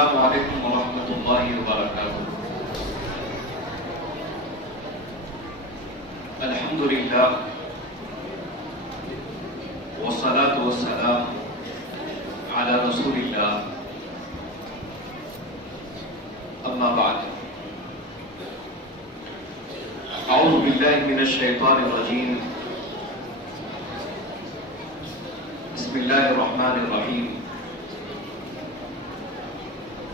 السلام علیکم ورحمۃ اللہ وبرکاتہ۔ الحمدللہ والصلاة والسلام علی رسول اللہ، اما بعد، اعوذ باللہ من الشیطان الرجیم، بسم اللہ الرحمن الرحیم۔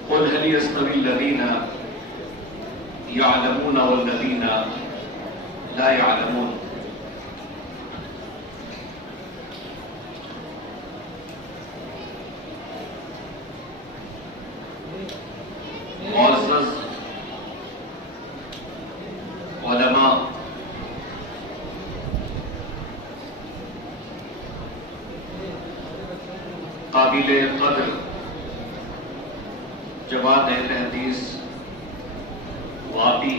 قل هل يستوي الذين يعلمون والذين لا يعلمون۔ معزز علماء، قابل قدر جماعت اہل حدیث واپی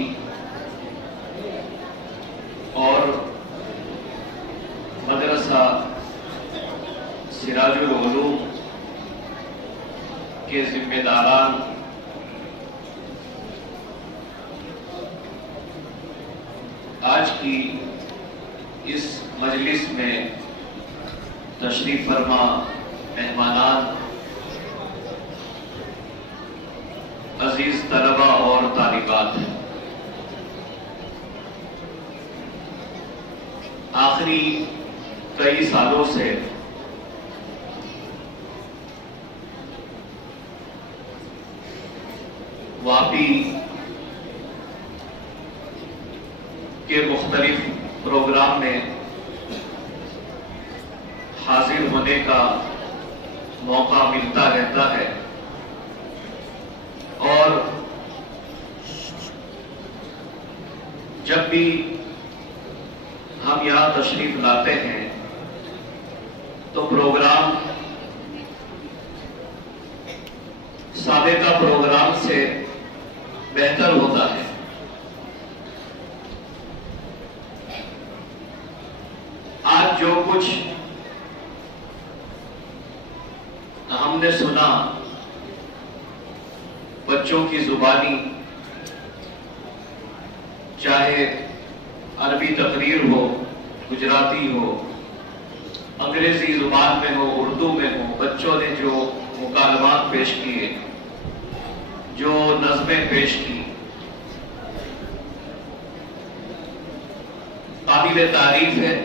اور مدرسہ سراج العلوم کے ذمہ داران، آج کی اس مجلس میں تشریف فرما مہمانان، عزیز طلبہ اور طالبات، آخری کئی سالوں سے واپی کے مختلف پروگرام میں حاضر ہونے کا موقع ملتا رہتا ہے، اور جب بھی ہم یہاں تشریف لاتے ہیں تو پروگرام سابقہ پروگرام سے بہتر ہوتا ہے۔ آج جو کچھ ہم نے سنا بچوں کی زبانی، چاہے عربی تقریر ہو، گجراتی ہو، انگریزی زبان میں ہو، اردو میں ہو، بچوں نے جو مکالمات پیش کیے، جو نظمیں پیش کی، قابل تعریف ہے،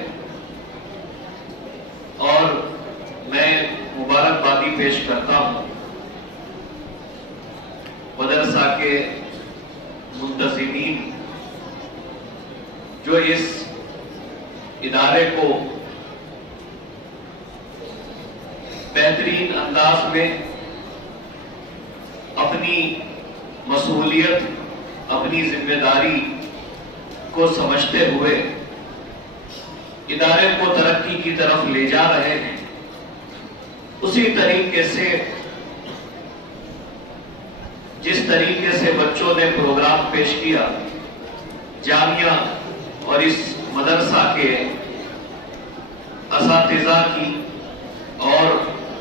اور میں مبارکبادی پیش کرتا ہوں مدرسہ کے منتظمین جو اس ادارے کو بہترین انداز میں اپنی مسئولیت، اپنی ذمہ داری کو سمجھتے ہوئے ادارے کو ترقی کی طرف لے جا رہے ہیں۔ اسی طریقے سے جس طریقے سے بچوں نے پروگرام پیش کیا، جامعہ اور اس مدرسہ کے اساتذہ کی اور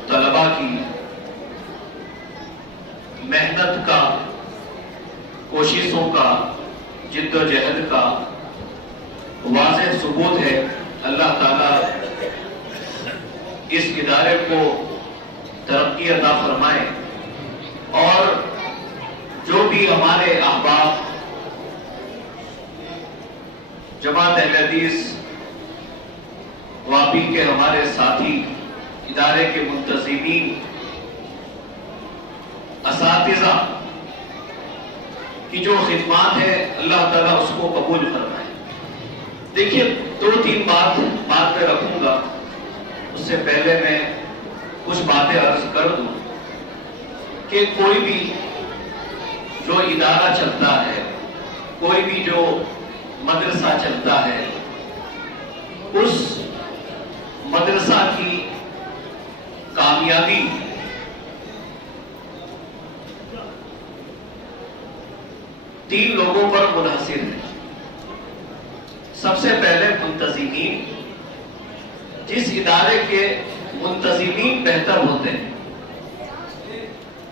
طلباء کی محنت کا، کوششوں کا، جد و جہد کا واضح ثبوت ہے۔ اللہ تعالیٰ اس ادارے کو ترقی عطا فرمائے، اور جو بھی ہمارے احباب، جماعت اہل حدیث واپی کے ہمارے ساتھی، ادارے کے منتظمین، اساتذہ کی جو خدمات ہے، اللہ تعالیٰ اس کو قبول فرمائے۔ دیکھیے، دو تین بات میں رکھوں گا، اس سے پہلے میں کچھ باتیں عرض کر دوں کہ کوئی بھی جو ادارہ چلتا ہے، کوئی بھی جو مدرسہ چلتا ہے، اس مدرسہ کی کامیابی تین لوگوں پر منحصر ہے۔ سب سے پہلے منتظمین، جس ادارے کے منتظمین بہتر ہوتے ہیں،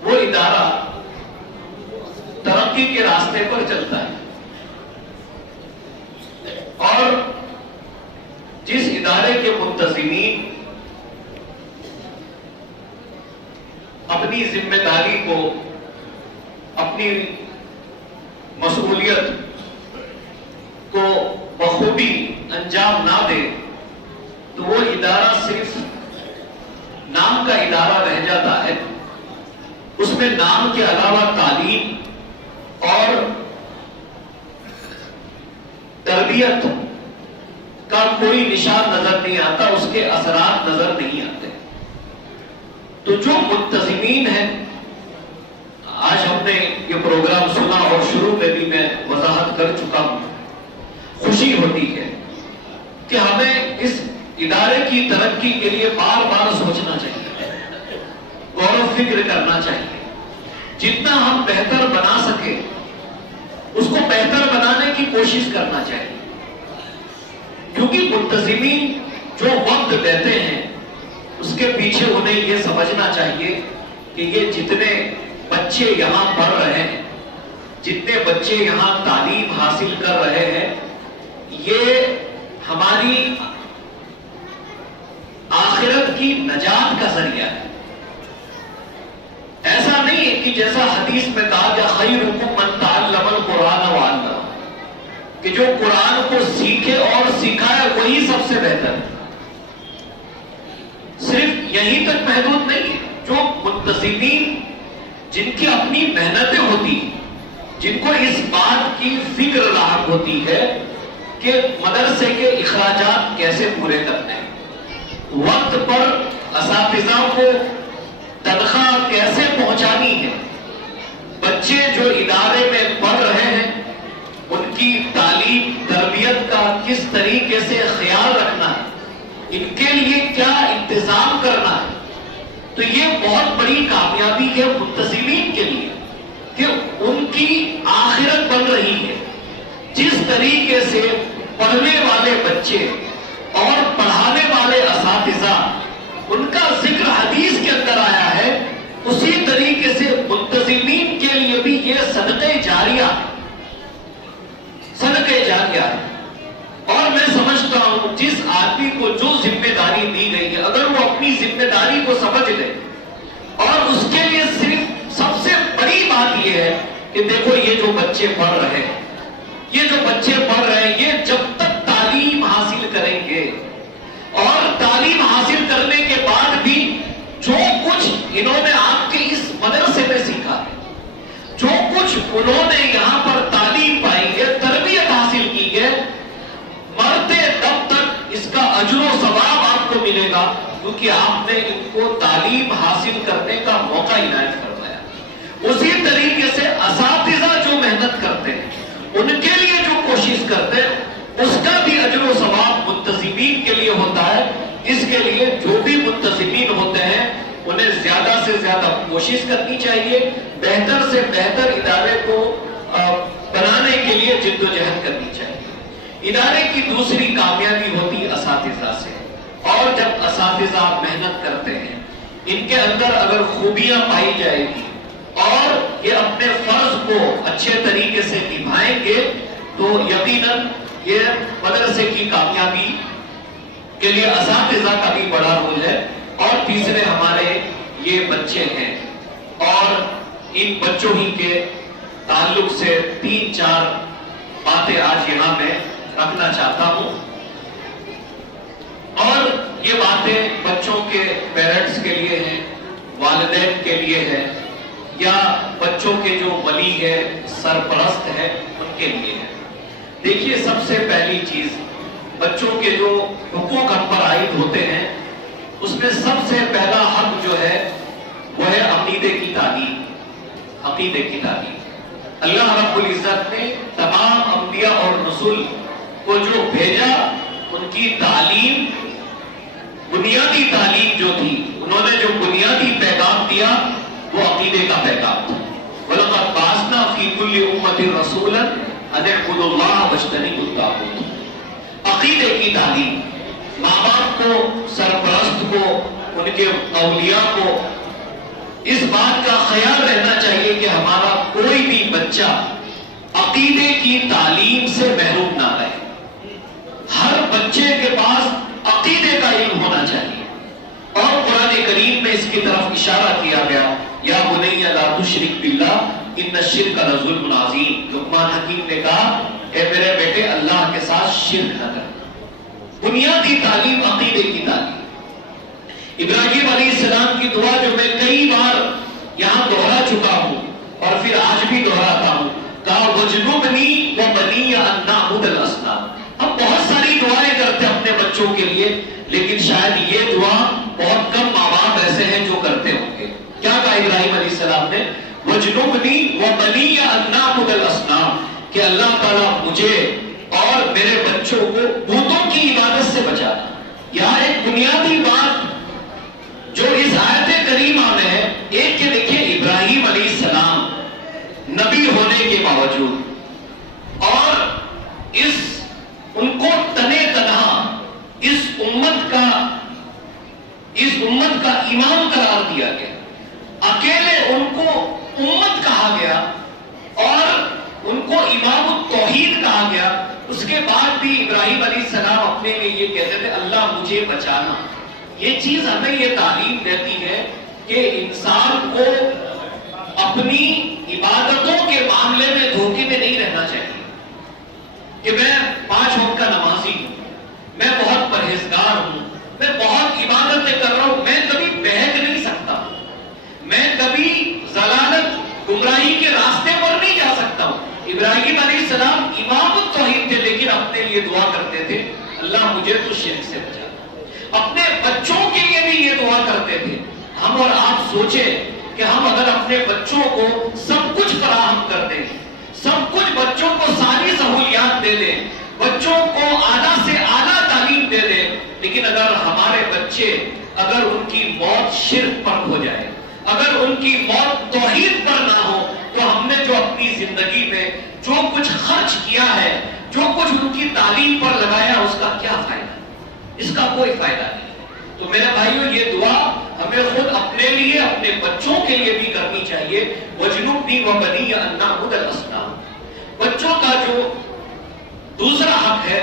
وہ ادارہ ترقی کے راستے پر چلتا ہے. اور جس ادارے کے منتظمین اپنی ذمہ داری کو، اپنی مسئولیت کو بخوبی انجام نہ دے تو وہ ادارہ صرف نام کا ادارہ رہ جاتا ہے. اس میں نام کے علاوہ تعلیم اور تربیت کا کوئی نشان نظر نہیں آتا، اس کے اثرات نظر نہیں آتے. تو جو منتظمین ہیں، آج ہم نے یہ پروگرام سنا اور شروع میں بھی میں وضاحت کر چکا ہوں، خوشی ہوتی ہے کہ ہمیں اس ادارے کی ترقی کے لیے بار بار سوچنا چاہیے، غور و فکر کرنا چاہیے. جتنا ہم بہتر بنا سکے اس کو بہتر بنانے کی کوشش کرنا چاہیے. کیونکہ منتظمین جو وقت دیتے ہیں اس کے پیچھے انہیں یہ سمجھنا چاہیے کہ یہ جتنے بچے یہاں پڑھ رہے ہیں، جتنے بچے یہاں تعلیم حاصل کر رہے ہیں، یہ ہماری آخرت کی نجات کا ذریعہ ہے. ایسا نہیں ہے کہ جیسا حدیث میں کہا گیا خیرکم من تعلم القرآن وعلمہ، کہ جو قرآن کو سیکھے اور سکھائے وہی سب سے بہتر ہے. صرف یہیں تک محدود نہیں ہے. جو منتظمین جن کی اپنی محنتیں ہوتی، جن کو اس بات کی فکر لاحق ہوتی ہے کہ مدرسے کے اخراجات کیسے پورے کرنے ہیں، وقت پر اساتذہ کو تنخواہ کیسے پہنچانی ہے، بچے جو ادارے میں پڑھ رہے ہیں ان کی تعلیم تربیت کا کس طریقے سے خیال رکھنا ہے، ان کے لیے کیا انتظام کرنا ہے. تو یہ بہت بڑی کامیابی ہے منتظمین کے لیے کہ ان کی آخرت بن رہی ہے. جس طریقے سے پڑھنے والے بچے اور پڑھانے والے اساتذہ ان کا ذکر حدیث کے اندر آیا ہے، اسی طریقے سے منتظمین کے لیے بھی یہ صدقہ جاریہ ہے. اور میں سمجھتا ہوں جس آدمی کو جو ذمہ داری دی گئی ہے، اگر وہ اپنی ذمہ داری کو سمجھ لے اور اس کے لیے صرف سب سے بڑی بات یہ ہے کہ دیکھو یہ جو بچے پڑھ رہے ہیں، یہ جب تک تعلیم حاصل کریں گے اور تعلیم حاصل کرنے کے بعد بھی جو کچھ انہوں نے آپ کے اس مدرسے میں سیکھا ہے، جو کچھ انہوں نے یہاں پر تعلیم پائی ہے، تربیت حاصل کی ہے، مرتے دم تک اس کا اجر و ثواب آپ کو ملے گا، کیونکہ آپ نے ان کو تعلیم حاصل کرنے کا موقع عنایت فرمایا. اسی طریقے سے اساتذہ جو محنت کرتے ہیں، ان کے لیے جو کوشش کرتے ہیں، اس کا بھی اجر و ثواب منتظمین کے لیے ہوتا ہے. اس کے لیے جو بھی منتظمین ہوتے ہیں انہیں زیادہ سے زیادہ کوشش کرنی چاہیے، بہتر سے بہتر ادارے کو بنانے کے لیے جد و جہد کرنی چاہیے. ادارے کی دوسری کامیابی ہوتی اساتذہ سے. اور جب اساتذہ محنت کرتے ہیں، ان کے اندر اگر خوبیاں پائی جائے گی اور یہ اپنے فرض کو اچھے طریقے سے نبھائیں گے تو یقیناً یہ مدرسے کی کامیابی کے لیے اساتذہ کا بھی بڑا رول ہے. اور تیسرے ہمارے یہ بچے ہیں، اور ان بچوں ہی کے تعلق سے 3-4 باتیں آج یہاں میں رکھنا چاہتا ہوں. اور یہ باتیں بچوں کے پیرنٹس کے لیے ہیں، والدین کے لیے ہے، یا بچوں کے جو ولی ہے، سرپرست ہے، ان کے لیے ہے. دیکھیے سب سے پہلی چیز، بچوں کے جو حقوق ہم پر عائد ہوتے ہیں اس میں سب سے پہلا حق جو ہے وہ ہے عقیدے کی تعلیم. عقیدے کی تعلیم اللہ رب العزت نے تمام انبیاء اور رسول کو جو بھیجا، ان کی تعلیم، بنیادی تعلیم جو تھی، انہوں نے جو بنیادی پیغام دیا وہ عقیدے کا پیغام تھا. وَلَقَدْ بَعَثْنَا فِي كُلِّ أُمَّةٍ رَسُولًا أَنِ اعْبُدُوا اللَّهَ وَاجْتَنِبُوا الطَّاغُوتَ. عقیدے کی تعلیم، ماں باپ کو، سرپرست کو، ان کے اولیاء کو اس بات کا خیال رہنا چاہیے کہ ہمارا کوئی بھی بچہ عقیدے کی تعلیم سے محروم نہ رہے. ہر بچے کے پاس عقیدے کا علم ہونا چاہیے. اور قرآن کریم میں اس کی طرف اشارہ کیا گیا، یا بنی لا تشرک باللہ ان الشرک لظلم عظیم. لقمان حکیم نے کہا اے میرے بیٹے اللہ کے ساتھ شرک نہ کر. بنیادی تعلیم عقیدے کی تعلیم. ابراہیم علیہ السلام کی دعا جو میں کئی بار یہاں دہرا چکا ہوں اور پھر آج بھی دہراتا ہوں، کہا وَجْنُبْنِي وَبَنِيَّ أَن نَّعْبُدَ الْأَصْنَامَ. ہم بہت ساری دعائیں کرتے ہیں اپنے بچوں کے لیے، لیکن شاید یہ دعا بہت کم ماں باپ ایسے ہیں جو کرتے ہوں گے. کیا کہا ابراہیم علیہ السلام نے؟ وَجْنُبْنِي وَبَنِيَّ أَن نَّعْبُدَ الْأَصْنَامَ، کہ اللہ تعالیٰ مجھے اور میرے بچوں کو بتوں کی عبادت سے بچانا. یہاں ایک بنیادی بات جو اس آیت کریمہ میں ہے، ایک کہ دیکھیں ابراہیم علیہ السلام نبی ہونے کے باوجود اور ان کو تنے تنہا اس امت کا امام قرار دیا گیا. اکیلے ان کو امت کہا گیا اور ان کو امام التوحید کہا گیا. اس کے بعد بھی ابراہیم علیہ السلام اپنے لیے یہ کہتے تھے اللہ مجھے بچانا. یہ چیز ہمیں یہ تعلیم دیتی ہے کہ انسان کو اپنی عبادتوں کے معاملے میں دھوکے میں نہیں رہنا چاہیے کہ میں 5 وقت کا نمازی ہوں، میں بہت پرہیزگار ہوں، میں بہت عبادتیں کر رہا ہوں، میں کبھی بہک نہیں سکتا، میں کبھی ضلالت گمراہی کے راستے پر نہیں جا سکتا ہوں. ابراہیم علیہ السلام امام التوحید تھے، لیکن اپنے لیے دعا کرتے تھے اللہ مجھے تو شرک سے بچا. اپنے بچوں کے لیے بھی یہ دعا کرتے تھے. ہم اور آپ سوچیں کہ ہم اگر اپنے بچوں کو سب کچھ فراہم کر دیں، سب کچھ بچوں کو ساری سہولیات دے دیں، بچوں کو اعلیٰ سے اعلیٰ تعلیم دے دیں، لیکن اگر ہمارے بچے اگر ان کی موت شرک پر ہو جائے، اگر ان کی موت توحید پر نہ ہو، تو ہم نے جو اپنی زندگی میں جو کچھ خرچ کیا ہے، جو کچھ ان کی تعلیم پر لگایا، اس کا کیا فائدہ؟ اس کا کوئی فائدہ نہیں. تو میرے بھائیوں یہ دعا ہمیں خود اپنے لیے اپنے بچوں کے لیے بھی کرنی چاہیے. وَجْنُبْنِي وَبَنِيَّ أَن نَّعْبُدَ الْأَصْنَامَ. بچوں کا جو دوسرا حق ہے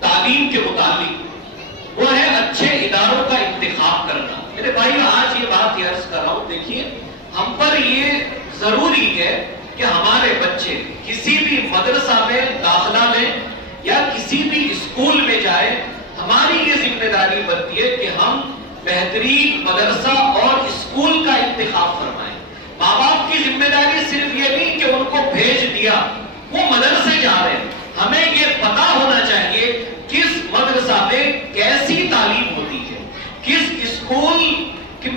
تعلیم کے متعلق، وہ ہے اچھے اداروں کا انتخاب کرنا. میرے بھائیوں آج یہ بات عرض کر رہا ہوں، دیکھیے ہم پر یہ ضروری ہے کہ ہمارے بچے کسی بھی مدرسہ میں داخلہ لیں یا کسی بھی اسکول میں جائیں، ہماری یہ ذمہ داری بنتی ہے کہ ہم بہترین مدرسہ اور اسکول کا انتخاب فرمائیں. ماں باپ کی ذمہ داری صرف یہ نہیں کہ ان کو بھیج دیا، وہ مدرسے جا رہے ہیں، ہمیں یہ پتا ہونا چاہیے کس مدرسہ میں کیسی تعلیم ہوتی ہے، کس اسکول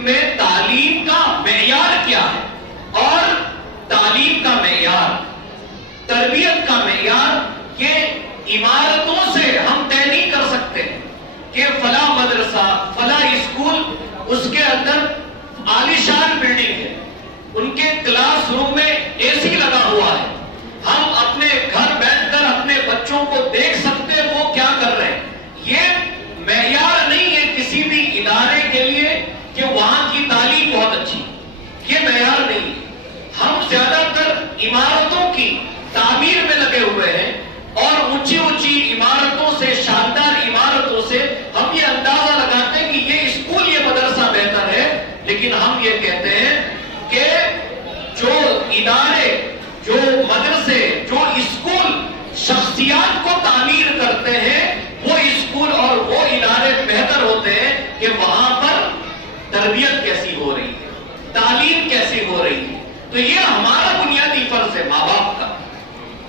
میں تعلیم کا معیار کیا ہے. اور تعلیم کا معیار، تربیت کا معیار یہ عمارتوں سے ہم طے نہیں کر سکتے کہ فلاں مدرسہ فلاں اسکول اس کے اندر عالیشان بلڈنگ ہے، ان کے کلاس روم میں اے سی لگا ہوا ہے، ہم اپنے گھر بیٹھ کر اپنے بچوں کو دیکھ سکتے وہ کیا کر رہے ہیں. یہ معیار نہیں ہے کسی بھی ادارے کے لیے کہ وہاں کی تعلیم بہت اچھی، یہ معیار نہیں ہے. ہم زیادہ تر عمارتوں کی تعمیر میں لگے ہوئے ہیں اور اونچی اونچی عمارتوں سے، شاندار عمارتوں سے ہم یہ اندازہ لگاتے ہیں کہ یہ اسکول یہ مدرسہ بہتر ہے، لیکن ہم یہ کہتے ہیں کہ جو ادارے، جو مدرسے، جو اسکول شخصیات کو تعمیر کرتے ہیں، وہ اسکول اور وہ ادارے بہتر ہوتے ہیں کہ وہاں پر تربیت کیسی ہو رہی ہے، تعلیم کیسی ہو رہی ہے. تو یہ ہمارا بنیادی فرض ہے ماں باپ کا،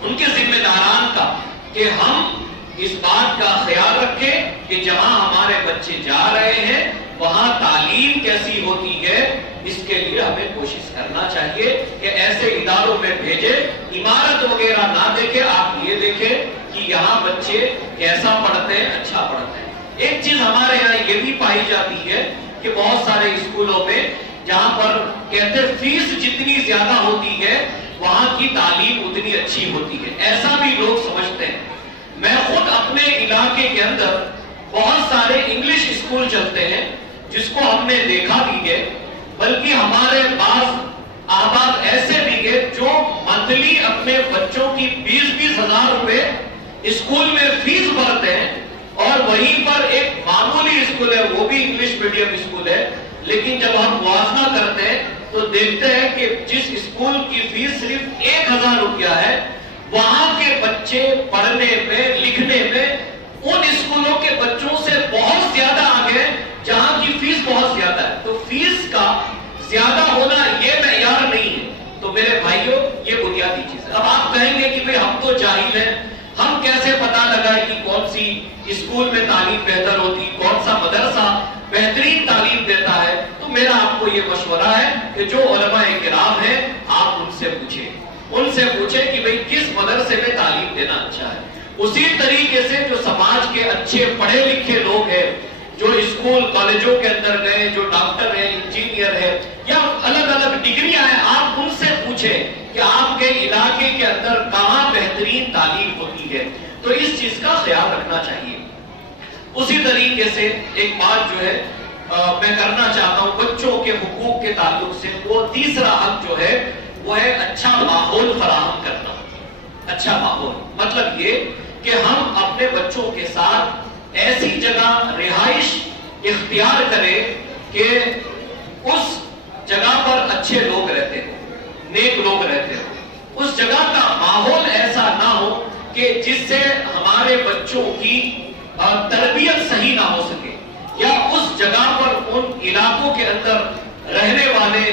ان کے ذمہ داران کا، کہ ہم اس بات کا خیال رکھیں کہ جہاں ہمارے بچے جا رہے ہیں وہاں تعلیم کیسی ہوتی ہے. اس کے لیے ہمیں کوشش کرنا چاہیے کہ ایسے اداروں میں بھیجے، عمارت وغیرہ نہ دیکھیں، آپ یہ دیکھیں کہ یہاں بچے کیسا پڑھتے ہیں، اچھا پڑھتے ہیں. ایک چیز ہمارے یہاں یہ بھی پائی جاتی ہے کہ بہت سارے اسکولوں میں جہاں پر کہتے ہیں فیس جتنی زیادہ ہوتی ہے وہاں کی تعلیم اتنی اچھی ہوتی ہے، ایسا بھی لوگ سمجھتے ہیں. میں خود اپنے علاقے کے اندر بہت سارے انگلش اسکول چلتے ہیں جس کو ہم نے دیکھا بھی ہے بلکہ ہمارے بعض احباب ایسے بھی ہیں جو منتھلی اپنے بچوں کی 20-20 ہزار روپے اسکول میں فیس بھرتے ہیں، اور وہیں پر ایک معمولی اسکول ہے، وہ بھی انگلش میڈیم اسکول ہے، لیکن جب ہم موازنہ کرتے ہیں تو دیکھتے ہیں کہ جس اسکول کی فیس صرف 1000 روپیہ ہے، وہاں کے بچے پڑھنے میں لکھنے میں ان اسکولوں کے بچوں سے بہت زیادہ آگے، جہاں کی فیس بہت زیادہ ہے۔ تو فیس کا زیادہ ہونا یہ معیار نہیں ہے۔ تو میرے بھائیوں، یہ بنیادی چیز ہے۔ اب آپ کہیں گے کہ ہم تو جاہل ہیں، ہم کیسے پتا لگائیں کہ کون سی اسکول میں تعلیم بہتر ہوتی، کون سا مدرسہ بہترین تعلیم دیتا ہے؟ تو میرا آپ کو یہ مشورہ ہے کہ جو علماء کرام ہیں آپ ان سے پوچھیں کہ بھئی کس مدرسے میں تعلیم دینا اچھا ہے۔ اسی طریقے سے جو سماج کے اچھے پڑھے لکھے لوگ ہیں، جو اسکول کالجوں کے اندر گئے، جو ڈاکٹر ہیں، انجینئر ہیں، یا الگ الگ ڈگریاں ہیں، آپ ان سے پوچھیں کہ آپ کے علاقے کے اندر کہاں بہترین تعلیم ہوتی ہے۔ تو اس چیز کا خیال رکھنا چاہیے۔ اسی طریقے سے ایک بات جو ہے میں کرنا چاہتا ہوں بچوں کے حقوق کے تعلق سے، وہ تیسرا حق جو ہے وہ ہے اچھا ماحول فراہم کرنا۔ اچھا ماحول مطلب یہ کہ ہم اپنے بچوں کے ساتھ ایسی جگہ رہائش اختیار کریں کہ اس جگہ پر اچھے لوگ رہتے ہوں، نیک لوگ رہتے ہوں، اس جگہ کا ماحول ایسا نہ ہو کہ جس سے ہمارے بچوں کی تربیت صحیح نہ ہو سکے، یا اس جگہ پر ان علاقوں کے اندر رہنے والے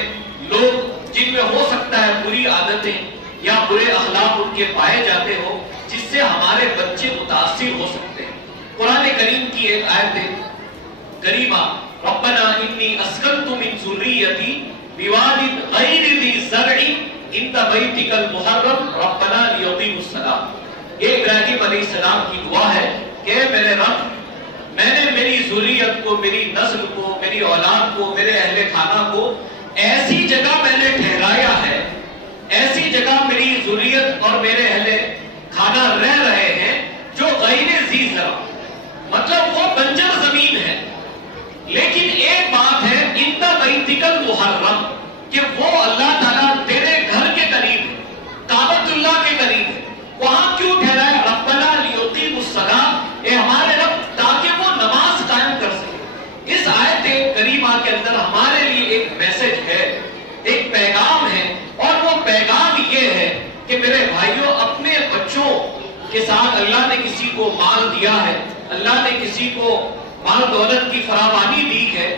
لوگ جن میں ہو سکتا ہے بری عادتیں یا برے اخلاق ان کے پائے جاتے ہو، جس سے ہمارے بچے متاثر ہو سکتے ہیں۔ قرآن کریم کی ایک آیت کریمہ، ربنا انی اسکنت من ذریتی بواد غیر ذی زرع عند بیتک المحرم ربنا لیقیموا الصلاۃ۔ یہ ابراہیم علیہ السلام کی دعا ہے کہ میرے رب، میں نے میری ذریت کو، میری نسل کو، میری اولاد کو، میرے اہل خانہ کو ایسی جگہ میں نے ٹھہرایا ہے، ایسی جگہ میری ذریت اور میرے اہل خانہ رہ رہے ہیں جو غیر ذی زرع، مطلب وہ بنجر زمین ہے، لیکن ایک بات ہے عند بیتک المحرم، کہ وہ اللہ تعالیٰ تیرے گھر کے قریب ہے، کعبۃ اللہ کے قریب ہے، وہاں کیوں ٹھہرایا؟ ربنا لیقیموا الصلاۃ، اے ہمارے رب تاکہ وہ نماز قائم کر سکے۔ اس آیت کریمہ کے اندر ہمارے لیے ایک میسج ہے، ایک پیغام ہے، اور وہ پیغام یہ ہے کہ میرے بھائیوں، اپنے بچوں کے ساتھ اللہ نے کسی کو مال دیا ہے، اللہ نے کسی کو مال دولت کی فراوانی دی ہے،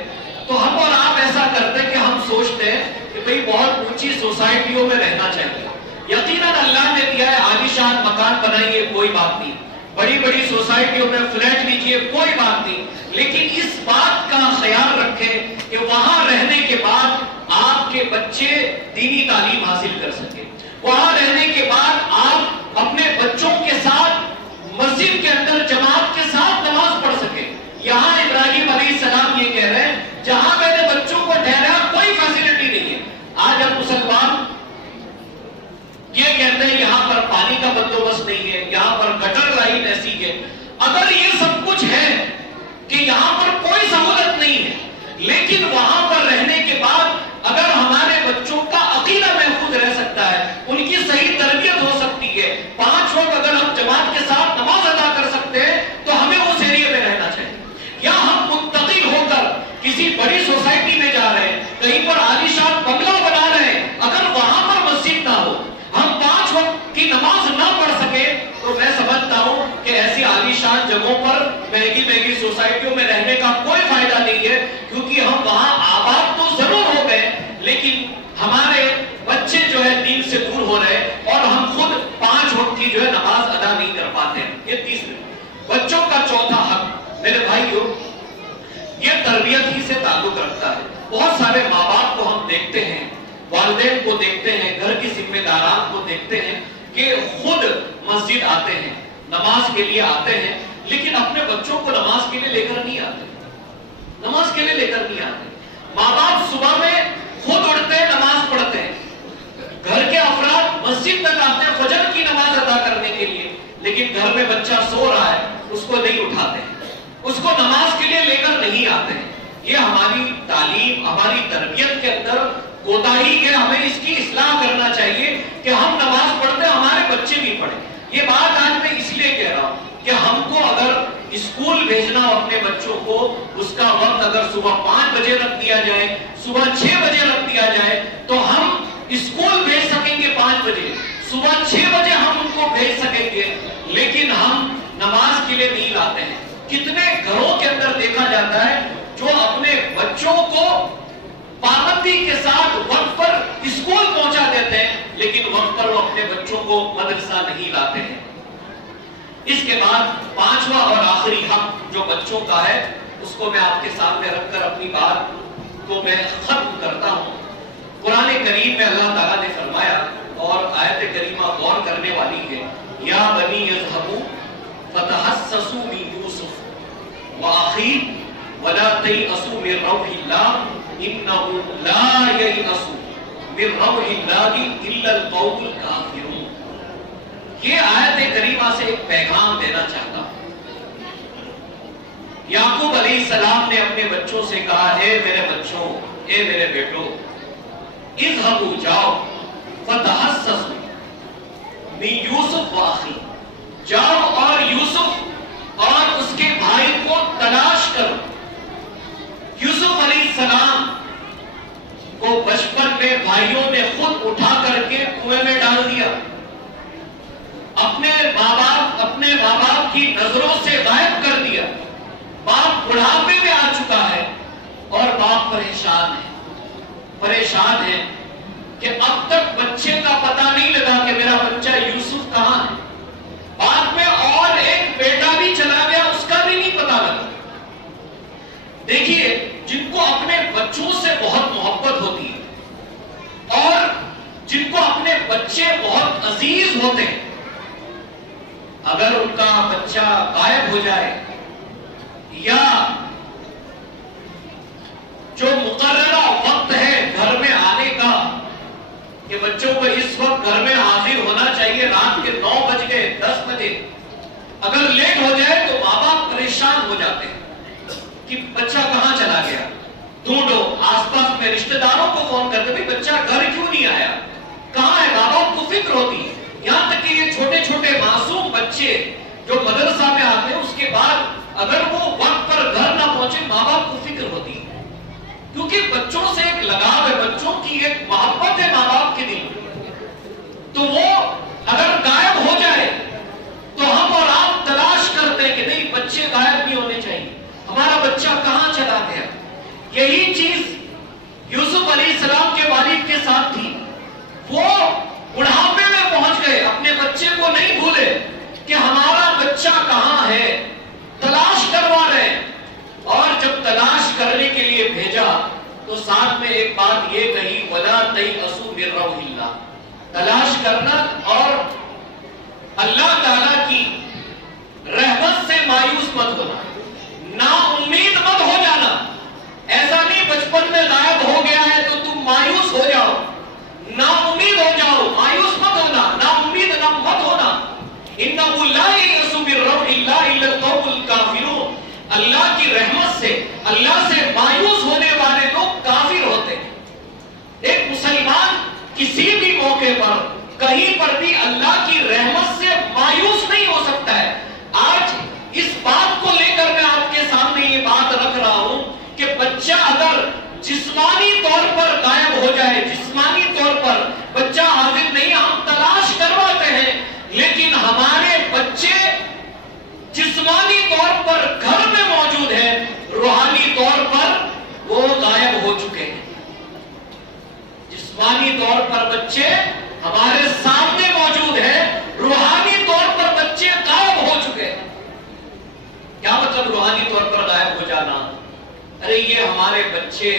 تو ہم اور آپ ایسا کرتے ہیں کہ ہم سوچتے ہیں کہ بھئی بہت اونچی سوسائٹیوں میں رہنا چاہیے۔ یقیناً اللہ نے دیا ہے، عالیشان مکان بنائیے، کوئی بات نہیں، بڑی بڑی سوسائٹیوں میں فلیٹ لیجئے، کوئی بات نہیں، لیکن اس بات کا خیال رکھیں کہ وہاں رہنے کے بعد آپ کے بچے دینی تعلیم حاصل کر سکیں، وہاں رہنے کے بعد آپ اپنے بچوں کے ساتھ مسجد کے اندر جماعت کے ساتھ نماز پڑھ سکیں۔ یہاں ابراہیم علیہ السلام یہ کہہ رہے ہیں، جہاں میں نے بچوں کو ٹھہرایا کوئی فیسلٹی نہیں ہے۔ آج ہم مسلمان یہ کہتے ہیں یہاں پر پانی کا بندوبست نہیں ہے، یہاں پر گٹر لائن ایسی ہے۔ اگر یہ سب کچھ ہے کہ یہاں پر کوئی سہولت نہیں ہے، لیکن وہاں پر رہنے کے بعد اگر ہمارے بچوں کا عقیدہ محفوظ رہ سکتا ہے، ان کی صحیح تربیت ہو سکتی ہے، 5 وقت اگر ہم جماعت کے ساتھ نماز ادا کر سکتے ہیں، تو ہمیں اس ایریے میں رہنا چاہیے۔ یا ہم منتقل ہو کر کسی بڑی سوسائٹی میں جا رہے ہیں، کہیں پر عالیشان بنگلہ بنا رہے ہیں، اگر وہاں پر مسجد نہ ہو، ہم 5 وقت کی نماز نہ پڑھ سکے، تو میں سمجھتا ہوں کہ ایسی عالیشان جگہوں پر مہنگی سوسائٹیوں میں رہنے کا کوئی فائدہ نہیں ہے، کیونکہ ہم وہاں آباد تو ضرور ہو گئے، لیکن ہمارے بچے جو ہے دین سے دور ہو رہے، اور ہم خود 5 وقت کی جو ہے نماز ادا نہیں کر پاتے۔ یہ تیسرے بچوں کا چوتھا حق، میرے بھائیوں، یہ تربیت ہی سے تعلق رکھتا ہے۔ بہت سارے ماں باپ کو ہم دیکھتے ہیں، والدین کو دیکھتے ہیں، گھر کی ذمہ داران کو دیکھتے ہیں کہ خود مسجد آتے ہیں، نماز کے لیے آتے ہیں، لیکن اپنے بچوں کو نماز کے لیے لے کر نہیں آتے، نماز کے لیے لے کر نہیں آتے۔ ماں باپ صبح میں خود اٹھتے ہیں، نماز پڑھتے ہیں، گھر کے افراد مسجد تک آتے ہیں فجر کی نماز ادا کرنے کے لیے، لیکن گھر میں بچہ سو رہا ہے، اس کو نہیں اٹھاتے ہیں، اس کو نماز کے لیے لے کر نہیں آتے ہیں۔ یہ ہماری تعلیم، ہماری تربیت کے اندر کوتاہی ہے، ہمیں اس کی اصلاح کرنا چاہیے کہ ہم نماز پڑھتے ہیں، ہمارے بچے بھی پڑھیں۔ یہ بات آج میں اس لیے کہہ رہا ہوں کہ ہم کو اگر اسکول بھیجنا ہو اپنے بچوں کو، اس کا وقت اگر صبح 5 بجے رکھ دیا جائے، صبح 6 بجے رکھ دیا جائے، تو ہم اسکول بھیج سکیں گے 5 بجے، صبح 6 بجے ہم ان کو بھیج سکیں گے، لیکن ہم نماز کے لیے نہیں لاتے ہیں۔ کتنے گھروں کے اندر دیکھا جاتا ہے جو اپنے بچوں کو پابندی کے ساتھ وقت پر اسکول پہنچا دیتے ہیں، لیکن وقت پر وہ اپنے بچوں کو مدرسہ نہیں لاتے ہیں۔ اس کے بعد 5واں اور آخری حق جو بچوں کا ہے، اس کو میں آپ کے سامنے رکھ کر اپنی بات کو میں ختم کرتا ہوں۔ قرآن کریم میں اللہ تعالیٰ نے فرمایا، اور آیت کریمہ غور کرنے والی ہے، یا بنی یذہبوا فتحسسوا من یوسف وأخیہ ولا تیأسوا من روح اللہ انہ لا ییأس من روح اللہ الا القوم الکافرون۔ یہ آیت کریمہ سے ایک پیغام دینا چاہتا ہوں۔ یعقوب علیہ السلام نے اپنے بچوں سے کہا، اے میرے بچوں، اے میرے بیٹوں، اذهبوا جاؤ فتحسسوا من یوسف واخی، جاؤ اور یوسف اور اس کے بھائی کو تلاش کرو۔ یوسف علیہ السلام کو بچپن میں بھائیوں نے خود اٹھا کر کے کنویں میں ڈال دیا، اپنے ماں باپ کی نظروں سے غائب کر دیا۔ باپ بڑھاپے میں آ چکا ہے اور باپ پریشان ہے کہ اب تک بچے کا پتہ نہیں لگا کہ میرا بچہ یوسف کہاں ہے۔ بعد میں اور ایک بیٹا بھی چلا گیا، اس کا بھی نہیں پتہ لگا۔ دیکھیے، جن کو اپنے بچوں سے بہت محبت ہوتی ہے اور جن کو اپنے بچے بہت عزیز ہوتے ہیں، اگر ان کا بچہ غائب ہو جائے یا جو مقررہ وقت ہے گھر میں آنے کا کہ بچوں کو اس وقت گھر میں حاضر ہونا چاہیے، رات کے 9 بج گئے 10 بجے، اگر لیٹ ہو جائے تو ماں باپ پریشان ہو جاتے ہیں کہ بچہ کہاں چلا گیا، ڈھونڈو، آس پاس میں رشتہ داروں کو فون کرتے، بھئی بچہ گھر کیوں نہیں آیا، کہاں ہے، ماں باپ کو فکر ہوتی ہے۔ یہاں تک کہ یہ چھوٹے چھوٹے معصوم بچے جو مدرسہ میں آتے ہیں، اس کے بعد اگر وہ وقت پر گھر نہ پہنچے، ماں باپ کو فکر ہوتی ہے، کیونکہ بچوں سے ایک لگاؤ ہے، بچوں کی ایک محبت ہے ماں باپ کے دل میں۔ تو وہ اگر غائب ہو جائے تو ہم اور آپ تلاش کرتے ہیں کہ نہیں، بچے غائب نہیں ہونے چاہیے، ہمارا بچہ کہاں چلا گیا۔ یہی چیز یوسف علیہ السلام کے والد کے ساتھ تھی، وہ بڑھاپے میں پہنچ گئے، اپنے بچے کو نہیں بھولے کہ ہمارا بچہ کہاں ہے، تلاش کروا رہے، اور جب تلاش کرنے کے لیے بھیجا تو ساتھ میں ایک بات یہ کہی، وَلَا تَيْأَسُوا مِن رَوْحِ اللَّهِ، تلاش کرنا اور اللہ تعالیٰ کی رحمت سے مایوس مت ہونا، نا امید مت ہو جانا۔ ایسا نہیں بچپن میں غائب ہو گیا ہے تو تم مایوس ہو جاؤ، نا امید ہو جاؤ، مایوس مت ہونا، نا امید نہ مت ہونا۔ اِنَّهُ لَا يَيْأَسُ مِن رَوْحِ اللَّهِ إِلَّا الْقَوْمُ الْكَافِرُونَ، اللہ کی رحمت سے، اللہ سے مایوس ہونے والے لوگ کافر ہوتے ہیں۔ ایک مسلمان کسی بھی موقع پر، کہیں پر بھی اللہ کی رحمت سے مایوس نہیں ہو سکتا ہے۔ آج اس بات کو لے کر میں آپ کے سامنے یہ بات رکھ رہا ہوں کہ بچہ اگر جسمانی طور پر غائب ہو جائے، جسمانی طور پر بچہ حاضر نہیں، ہم تلاش کرواتے ہیں، لیکن ہمارے بچے جسمانی طور پر گھر میں موجود ہیں، روحانی طور پر وہ غائب ہو چکے ہیں۔ جسمانی طور پر بچے ہمارے سامنے موجود ہیں، روحانی طور پر بچے غائب ہو چکے ہیں۔ کیا مطلب روحانی طور پر غائب ہو جانا؟ ارے یہ ہمارے بچے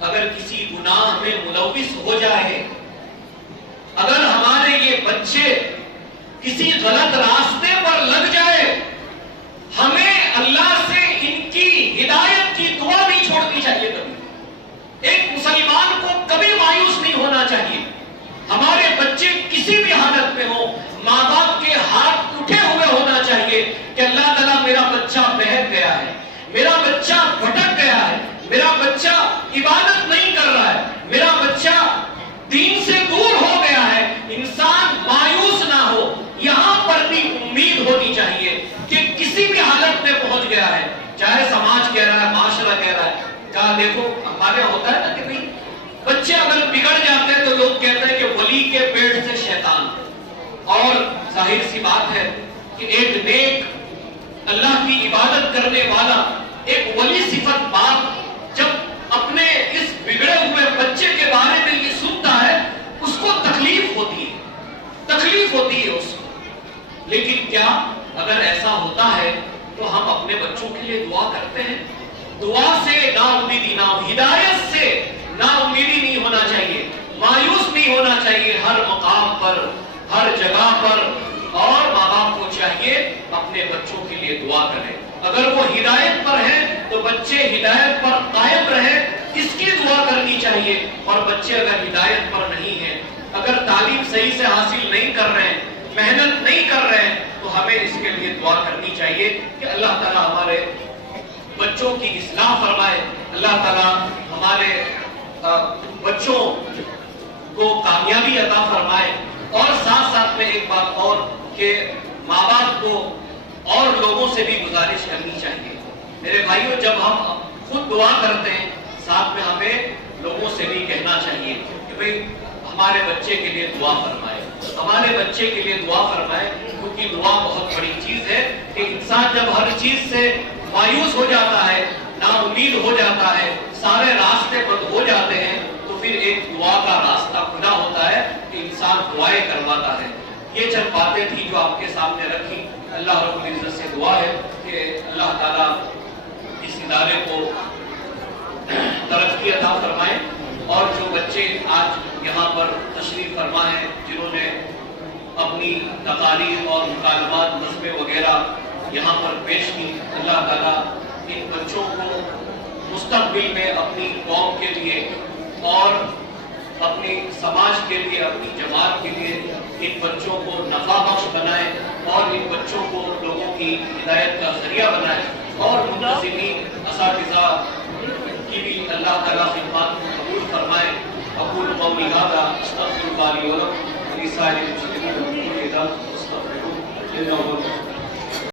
اگر کسی گناہ میں ملوث ہو جائے، اگر ہمارے یہ بچے کسی غلط راستے پر لگ جائے، ہمیں اللہ سے ان کی ہدایت کی دعا نہیں چھوڑنی چاہیے۔ کبھی ایک مسلمان کو کبھی مایوس نہیں ہونا چاہیے۔ ہمارے بچے کسی بھی حالت میں ہو، ماں باپ کے ہاتھ اٹھے ہوئے ہونا چاہیے کہ اللہ تعالیٰ میرا بچہ بہک گیا ہے، میرا بچہ بھٹک گیا میرا بچہ عبادت نہیں کر رہا ہے، میرا بچہ دین سے دور ہو گیا ہے، انسان مایوس نہ ہو، یہاں پر بھی امید ہونی چاہیے کہ کسی بھی حالت میں پہنچ گیا ہے، چاہے سماج کہہ رہا ہے، معاشرہ کہہ رہا ہے، کہا دیکھو ہمارے ہوتا ہے نا کہ بھئی بچے اگر بگڑ جاتے ہیں تو لوگ کہتے ہیں کہ ولی کے پیٹ سے شیطان، اور ظاہر سی بات ہے کہ ایک نیک اللہ کی عبادت کرنے والا ایک ولی صفت باپ جب اپنے اس بگڑے ہوئے بچے کے بارے میں یہ سنتا ہے اس کو تکلیف ہوتی ہے اس کو، لیکن کیا اگر ایسا ہوتا ہے تو ہم اپنے بچوں کے لیے دعا کرتے ہیں؟ دعا سے نا امیدی نہ ہو، ہدایت سے نا امیدی نہیں ہونا چاہیے، مایوس نہیں ہونا چاہیے ہر مقام پر، ہر جگہ پر، اور ماں باپ کو چاہیے اپنے بچوں کے لیے دعا کریں۔ اگر وہ ہدایت پر ہیں تو بچے ہدایت پر قائم رہے، اس کی دعا کرنی چاہیے، اور بچے اگر ہدایت پر نہیں ہیں، اگر تعلیم صحیح سے حاصل نہیں کر رہے ہیں، محنت نہیں کر رہے ہیں، تو ہمیں اس کے لیے دعا کرنی چاہیے کہ اللہ تعالیٰ ہمارے بچوں کی اصلاح فرمائے، اللہ تعالیٰ ہمارے بچوں کو کامیابی عطا فرمائے۔ اور ساتھ ساتھ میں ایک بات اور کہ ماں باپ کو اور لوگوں سے بھی گزارش کرنی چاہیے، میرے بھائیوں، جب ہم خود دعا کرتے ہیں ساتھ میں ہمیں لوگوں سے بھی کہنا چاہیے کہ بھئی ہمارے بچے کے لیے دعا فرمائے، ہمارے بچے کے لیے دعا فرمائے، کیونکہ دعا بہت بڑی چیز ہے کہ انسان جب ہر چیز سے مایوس ہو جاتا ہے، نا امید ہو جاتا ہے، سارے راستے بند ہو جاتے ہیں، تو پھر ایک دعا کا راستہ کھلا ہوتا ہے کہ انسان دعائیں کرواتا ہے۔ یہ چند باتیں تھی جو آپ کے سامنے رکھی۔ اللہ رب العزت سے دعا ہے کہ اللہ تعالیٰ اس ادارے کو ترقی عطا فرمائے، اور جو بچے آج یہاں پر تشریف فرما ہیں، جنہوں نے اپنی تقاریر اور مکالمات نظمیں وغیرہ یہاں پر پیش کی، اللہ تعالیٰ ان بچوں کو مستقبل میں اپنی قوم کے لیے اور اپنی سماج کے لیے، اپنی جماعت کے لیے ان بچوں کو نفع بخش بنائے، اور ان بچوں کو لوگوں کی ہدایت کا ذریعہ بنائے، اور منتظمین اساتذہ کی بھی اللہ تعالیٰ خدمات کو قبول فرمائے۔ اقول قولی ھذا استغفر اللہ لی ولکم ولسائر المسلمین من کل ذنب فاستغفروہ انہ هو